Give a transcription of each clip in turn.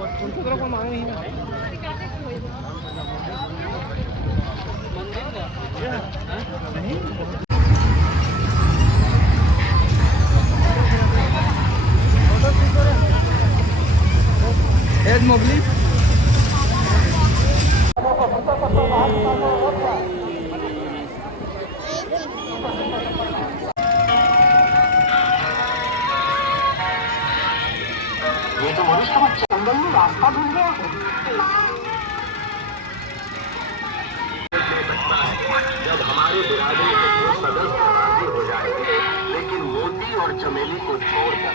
उनको तरफ हम आए ही ना मोगली ये तो वरिष्ठ बच्चे जंगल में रास्ता भूल गया है। जब हमारे बिरादरी के जो सदस्य राजी हो जाएंगे, लेकिन मोती और चमेली को छोड़कर।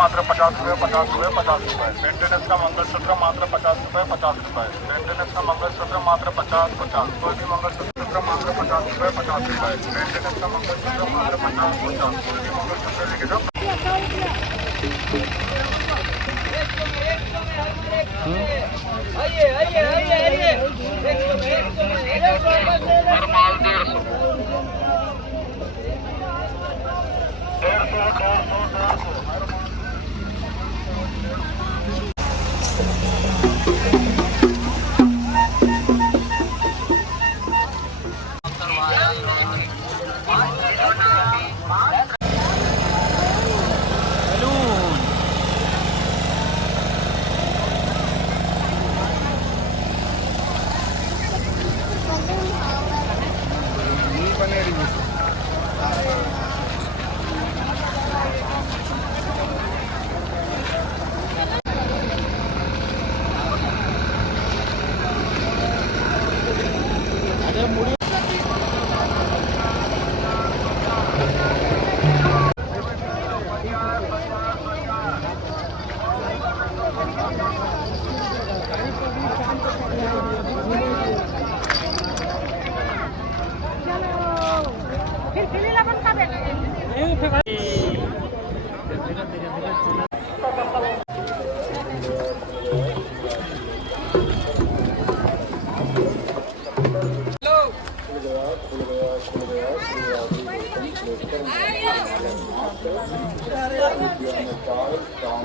मात्र 50 रुपये 50 रुपये 50 रुपये। मेंटेनेंस का मंगलसूत्र मात्र 50 रुपये 50 रुपये। मेंटेनेंस का मंगलसूत्र मात्र 50 50। कोई भी मंगलसूत्र मात्र 50 रुपये 50 रुपये। मेंटेनेंस का मंगलसूत्र मात्र 50 50। कोई भी मंगलसूत्र लेके जाओ। हर माल 150 150 150 150 हर माल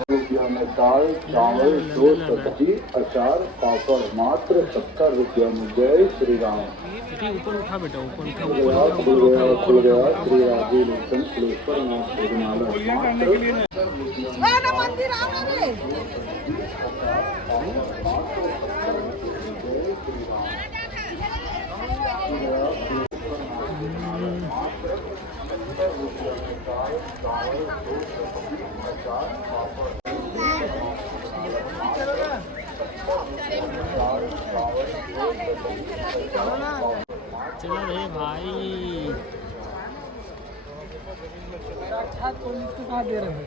रुपया में दाल चावल 2 सब्जी अचार पापड़ मात्र 70 रुपया में। जय श्री राम। ऊपर उठा बेटा, ऊपर उठा, खुल गया खुल गया श्री राधे लोचन कुलेश्वर नाथ भोजनालय मात्र मंदिर आओ रे। चलो रे भाई। दे रहे हैं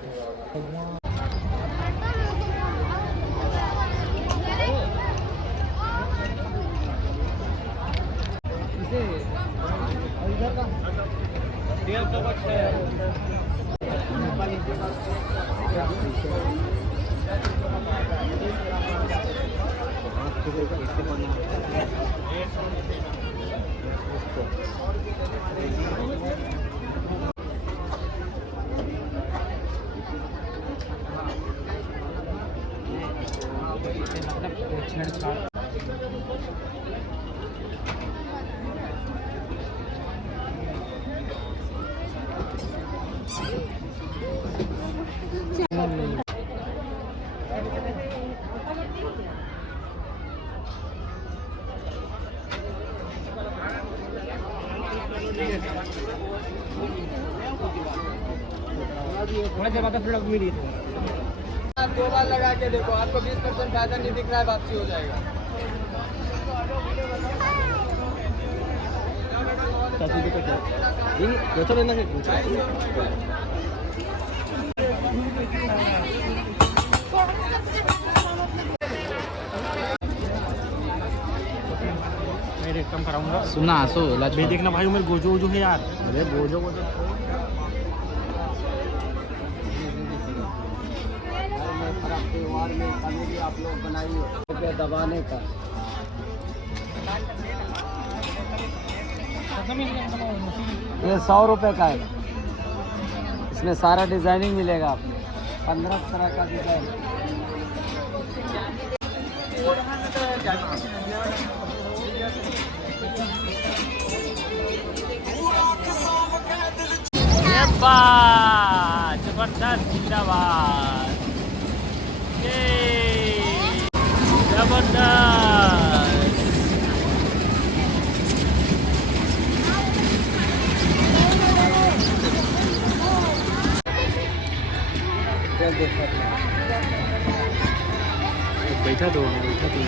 थोड़ा देर बाद फिर मिली 2 बार लगा के देखो, आपको 20% फायदा नहीं दिख रहा है, वापसी हो जाएगा। मैं एक काम कराऊंगा। सुना सो भाई देखना भाई, मेरे गोजो वोजो है यार। अरे गोजो वोजो त्योहार में कभी भी आप लोग बनाइए दबाने का। ये 100 रुपये का है। इसमें सारा डिजाइनिंग मिलेगा आपको, 15 तरह का डिजाइन। जबरदस्त, जिंदाबाद, जबरदस्त। बैठा दो, बैठा दो।